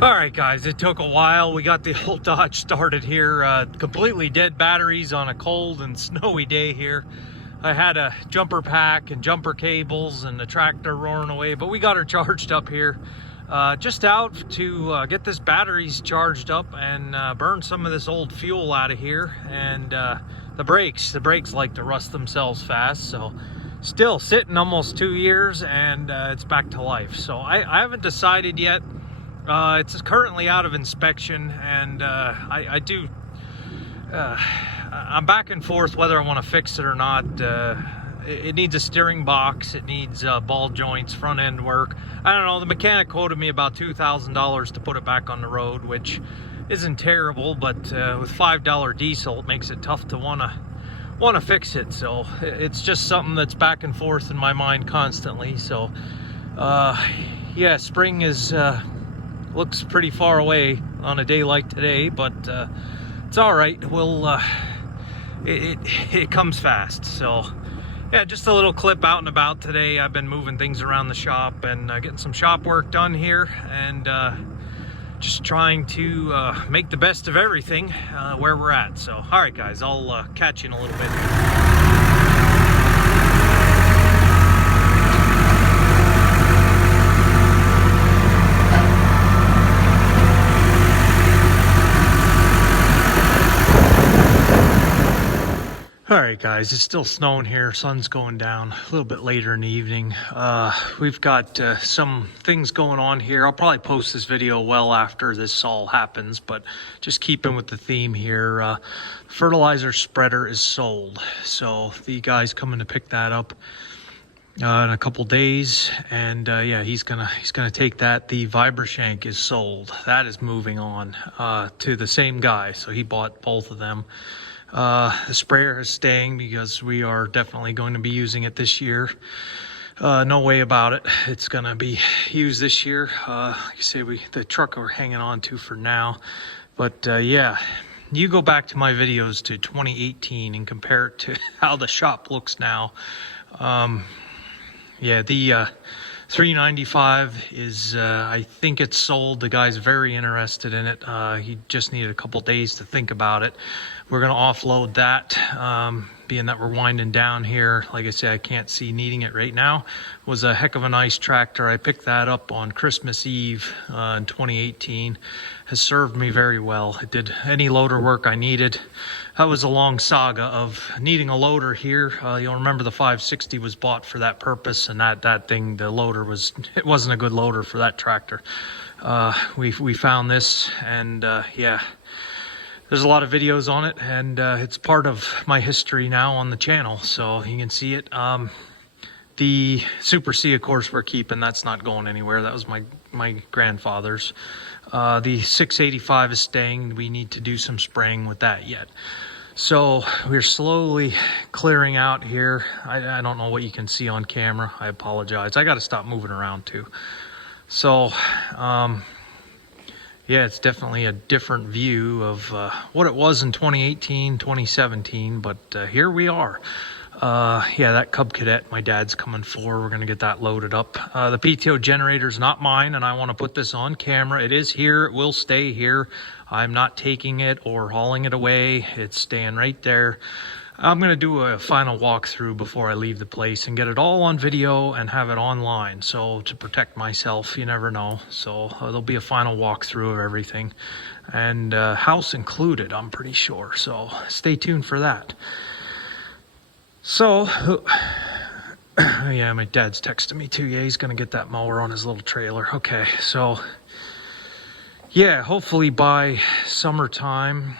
All right, guys, it took a while. We got the old Dodge started here. Completely dead batteries on a cold and snowy day here. I had a jumper pack and jumper cables and the tractor roaring away, but we got her charged up here. Just out to get this batteries charged up and burn some of this old fuel out of here. And the brakes like to rust themselves fast. So still sitting almost 2 years and it's back to life. So I haven't decided yet. It's currently out of inspection, and I'm back and forth whether I want to fix it or not. It needs a steering box, it needs ball joints, front end work. I don't know, the mechanic quoted me about $2,000 to put it back on the road, which isn't terrible, but with $5 diesel, it makes it tough to want to fix it. So it's just something that's back and forth in my mind constantly. So yeah, spring is looks pretty far away on a day like today, but it's all right. It comes fast. So yeah, just a little clip out and about today. I've been moving things around the shop and getting some shop work done here, and just trying to make the best of everything where we're at. So all right, guys, I'll catch you in a little bit. All right, guys, it's still snowing here. Sun's going down a little bit later in the evening. We've got some things going on here. I'll probably post this video well after this all happens, but just keeping with the theme here, fertilizer spreader is sold. So the guy's coming to pick that up in a couple days, and yeah, he's gonna take that. The Vibra-Shank is sold. That is moving on to the same guy, so he bought both of them. The sprayer is staying because we are definitely going to be using it this year. No way about it. It's going to be used this year. Like I say, the truck we're hanging on to for now. But yeah, you go back to my videos to 2018 and compare it to how the shop looks now. Yeah, the 395 is, I think it's sold. The guy's very interested in it. He just needed a couple days to think about it. We're going to offload that, being that we're winding down here. Like I say, I can't see needing it right now. It was a heck of a nice tractor. I picked that up on Christmas Eve in 2018. Has served me very well. It did any loader work I needed. That was a long saga of needing a loader here. You'll remember the 560 was bought for that purpose, and that thing, the loader it wasn't a good loader for that tractor. We found this, and yeah, there's a lot of videos on it, and it's part of my history now on the channel, so you can see it. The Super C, of course, we're keeping. That's not going anywhere. That was my grandfather's. The 685 is staying. We need to do some spraying with that yet. So we're slowly clearing out here. I don't know what you can see on camera. I apologize. I got to stop moving around too. So yeah, it's definitely a different view of what it was in 2018, 2017, but here we are. Yeah, that Cub Cadet my dad's coming for. We're going to get that loaded up. The PTO generator's not mine, and I want to put this on camera. It is here. It will stay here. I'm not taking it or hauling it away. It's staying right there. I'm going to do a final walkthrough before I leave the place and get it all on video and have it online. So to protect myself, you never know. So there'll be a final walkthrough of everything, and house included, I'm pretty sure. So stay tuned for that. So yeah, my dad's texting me too. Yeah, he's going to get that mower on his little trailer. Okay, so yeah, hopefully by summertime,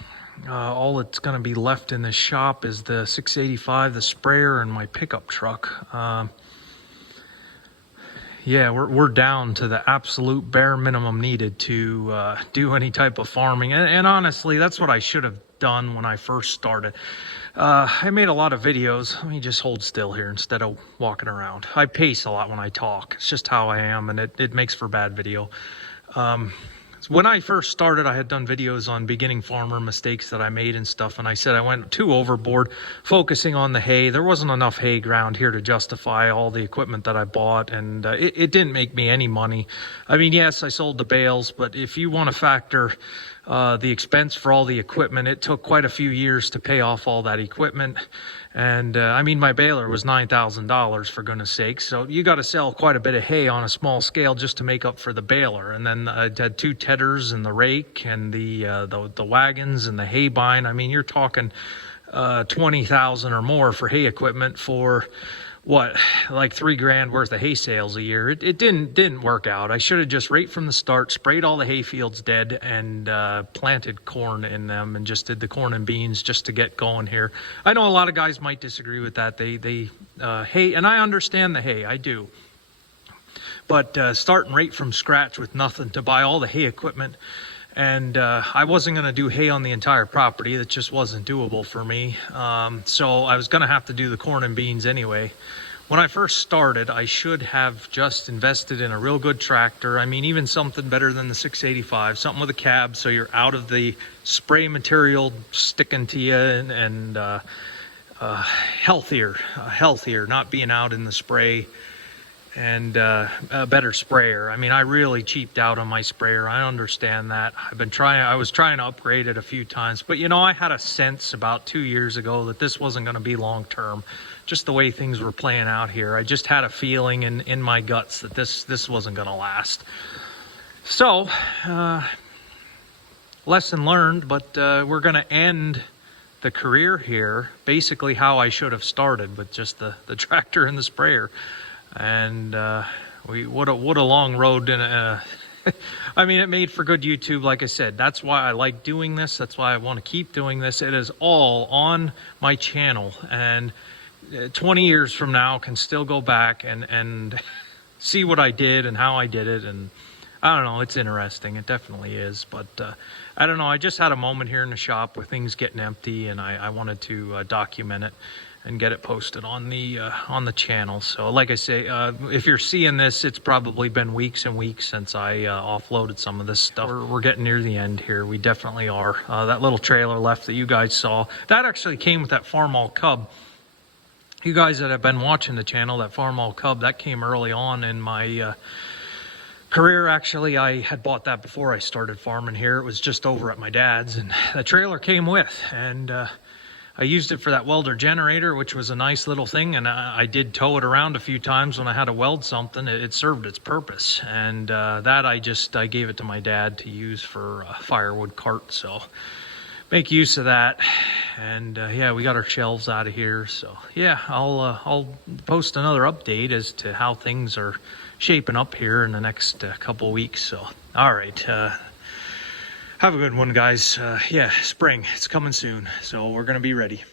all that's going to be left in this shop is the 685, the sprayer, and my pickup truck. Yeah, we're down to the absolute bare minimum needed to do any type of farming. And honestly, that's what I should have done when I first started. I made a lot of videos. Let me just hold still here instead of walking around. I pace a lot when I talk. It's just how I am, and it makes for bad video. when I first started, I had done videos on beginning farmer mistakes that I made and stuff, and I said I went too overboard focusing on the hay. There wasn't enough hay ground here to justify all the equipment that I bought, and it didn't make me any money. I mean, yes, I sold the bales, but if you want to factor the expense for all the equipment, it took quite a few years to pay off all that equipment. And I mean, my baler was $9,000 for goodness sake. So you got to sell quite a bit of hay on a small scale just to make up for the baler. And then I had 2 tedders and the rake and the wagons and the hay bind. I mean, you're talking $20,000 or more for hay equipment for what, like $3,000 worth of hay sales a year. It didn't work out. I should have just right from the start sprayed all the hay fields dead and planted corn in them and just did the corn and beans just to get going here. I know a lot of guys might disagree with that. They hay, and I understand the hay, I do. But starting right from scratch with nothing to buy all the hay equipment, and I wasn't going to do hay on the entire property. That just wasn't doable for me. So I was going to have to do the corn and beans anyway. When I first started, I should have just invested in a real good tractor. I mean, even something better than the 685, something with a cab so you're out of the spray material sticking to you, and healthier, not being out in the spray. And a better sprayer. I mean, I really cheaped out on my sprayer. I understand that. I was trying to upgrade it a few times, but you know, I had a sense about 2 years ago that this wasn't going to be long term. Just the way things were playing out here, I just had a feeling in my guts that this wasn't going to last. So, lesson learned, but we're going to end the career here basically how I should have started, with just the tractor and the sprayer. And what a long road. And I mean, it made for good YouTube. Like I said, that's why I like doing this. That's why I want to keep doing this. It is all on my channel, and 20 years from now can still go back and see what I did and how I did it. And I don't know, it's interesting. It definitely is. But I don't know, I just had a moment here in the shop with things getting empty, and I wanted to document it and get it posted on the channel. So like I say, if you're seeing this, it's probably been weeks and weeks since I offloaded some of this stuff. We're getting near the end here. We definitely are. That little trailer left that you guys saw, that actually came with that Farmall Cub. You guys that have been watching the channel, that Farmall Cub, that came early on in my career. Actually, I had bought that before I started farming here. It was just over at my dad's, and the trailer came with, and I used it for that welder generator, which was a nice little thing, and I did tow it around a few times when I had to weld something. It served its purpose, and that I gave it to my dad to use for a firewood cart. So make use of that. And yeah, we got our shelves out of here. So yeah, I'll post another update as to how things are shaping up here in the next couple weeks. So all right. Have a good one, guys. Yeah, spring, it's coming soon, so we're going to be ready.